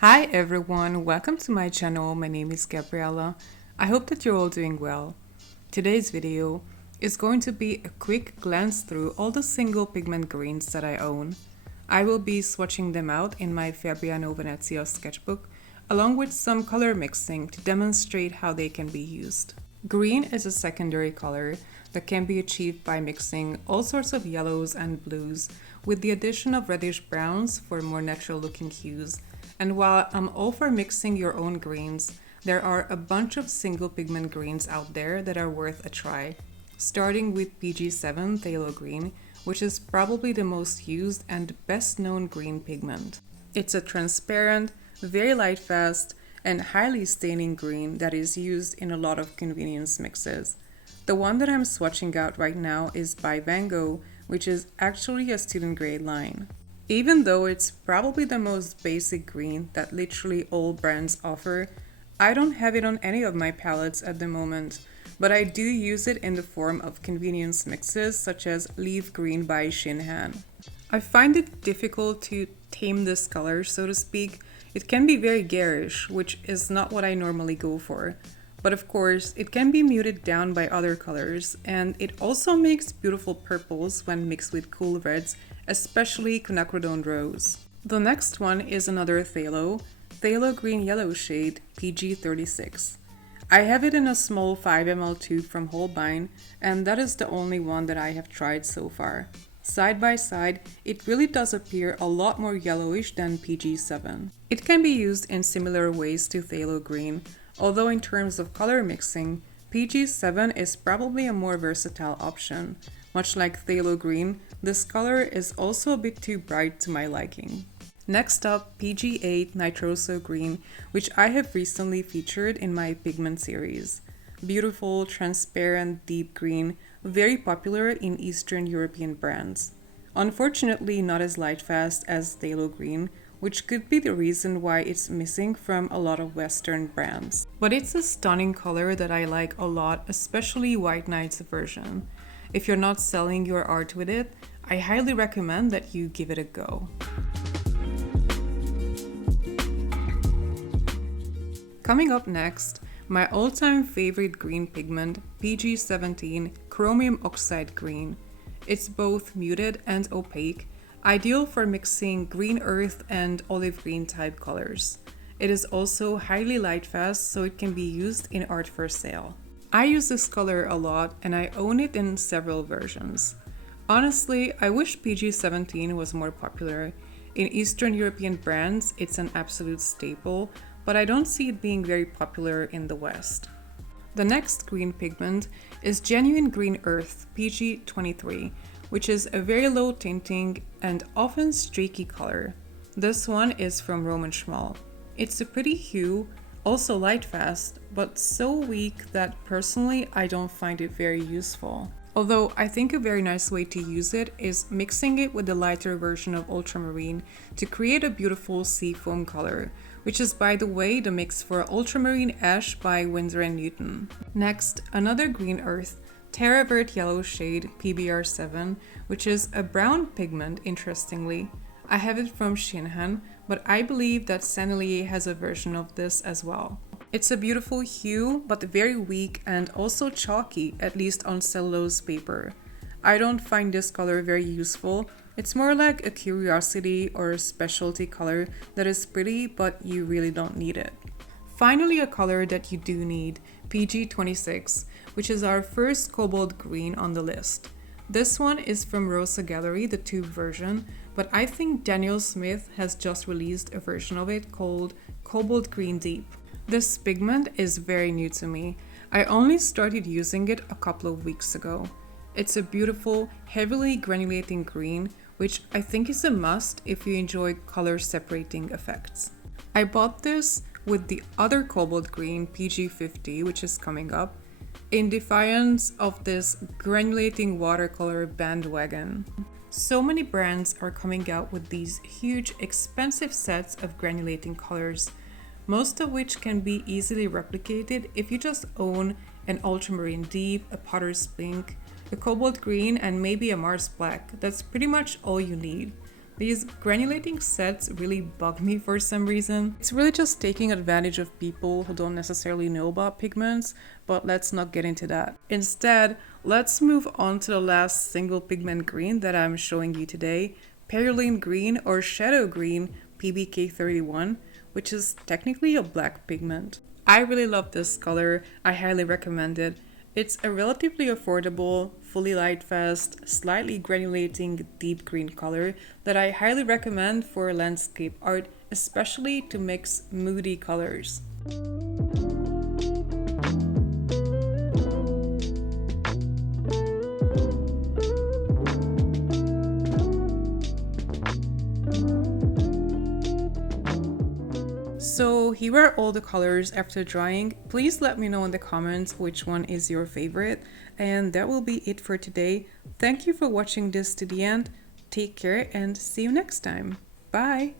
Hi everyone, welcome to my channel. My name is Gabriella. I hope that you're all doing well. Today's video is going to be a quick glance through all the single pigment greens that I own. I will be swatching them out in my Fabriano Venezia sketchbook, along with some color mixing to demonstrate how they can be used. Green is a secondary color that can be achieved by mixing all sorts of yellows and blues with the addition of reddish browns for more natural looking hues. And while I'm all for mixing your own greens, there are a bunch of single pigment greens out there that are worth a try. Starting with PG7 Phthalo Green, which is probably the most used and best known green pigment. It's a transparent, very light fast, and highly staining green that is used in a lot of convenience mixes. The one that I'm swatching out right now is by Van Gogh, which is actually a student grade line. Even though it's probably the most basic green that literally all brands offer, I don't have it on any of my palettes at the moment, but I do use it in the form of convenience mixes such as Leaf Green by Shinhan. I find it difficult to tame this color, so to speak. It can be very garish, which is not what I normally go for. But of course, it can be muted down by other colors, and it also makes beautiful purples when mixed with cool reds, especially quinacridone rose. The next one is another Phthalo Green Yellow shade PG36. I have it in a small 5 ml tube from Holbein, and that is the only one that I have tried so far. Side by side, it really does appear a lot more yellowish than PG7. It can be used in similar ways to Phthalo Green, although in terms of color mixing, PG7 is probably a more versatile option. Much like Phthalo Green, this color is also a bit too bright to my liking. Next up, PG8 Nitroso Green, which I have recently featured in my pigment series. Beautiful, transparent, deep green, very popular in Eastern European brands. Unfortunately, not as light fast as Phthalo Green, which could be the reason why it's missing from a lot of Western brands. But it's a stunning color that I like a lot, especially White Knight's version. If you're not selling your art with it, I highly recommend that you give it a go. Coming up next, my all-time favorite green pigment, PG17 Chromium Oxide Green. It's both muted and opaque, ideal for mixing green earth and olive green type colors. It is also highly light fast, so it can be used in art for sale. I use this color a lot and I own it in several versions. Honestly, I wish PG17 was more popular. In Eastern European brands, it's an absolute staple, but I don't see it being very popular in the West. The next green pigment is Genuine Green Earth PG23, which is a very low tinting and often streaky color. This one is from Roman Schmal. It's a pretty hue, also light fast, but so weak that personally I don't find it very useful. Although I think a very nice way to use it is mixing it with the lighter version of ultramarine to create a beautiful sea foam color, which is by the way the mix for Ultramarine Ash by Winsor & Newton. Next, another green earth, Terra Vert Yellow shade PBR7, which is a brown pigment interestingly. I have it from Shinhan, but I believe that Sennelier has a version of this as well. It's a beautiful hue, but very weak and also chalky, at least on cellulose paper. I don't find this color very useful. It's more like a curiosity or a specialty color that is pretty, but you really don't need it. Finally, a color that you do need, PG26, which is our first cobalt green on the list. This one is from Rosa Gallery, the tube version, but I think Daniel Smith has just released a version of it called Cobalt Green Deep. This pigment is very new to me. I only started using it a couple of weeks ago. It's a beautiful, heavily granulating green, which I think is a must if you enjoy color separating effects. I bought this with the other cobalt green PG50, which is coming up, in defiance of this granulating watercolor bandwagon. So many brands are coming out with these huge, expensive sets of granulating colors, most of which can be easily replicated if you just own an ultramarine deep, a potter's pink, a cobalt green, and maybe a Mars black. That's pretty much all you need. These granulating sets really bug me for some reason. It's really just taking advantage of people who don't necessarily know about pigments, but let's not get into that. Instead, let's move on to the last single pigment green that I'm showing you today, Perylene green or shadow green PBK31, which is technically a black pigment. I really love this color, I highly recommend it. It's a relatively affordable, fully light fast, slightly granulating deep green color that I highly recommend for landscape art, especially to mix moody colors. So here are all the colors after drying. Please let me know in the comments which one is your favorite. And that will be it for today. Thank you for watching this to the end. Take care and see you next time. Bye!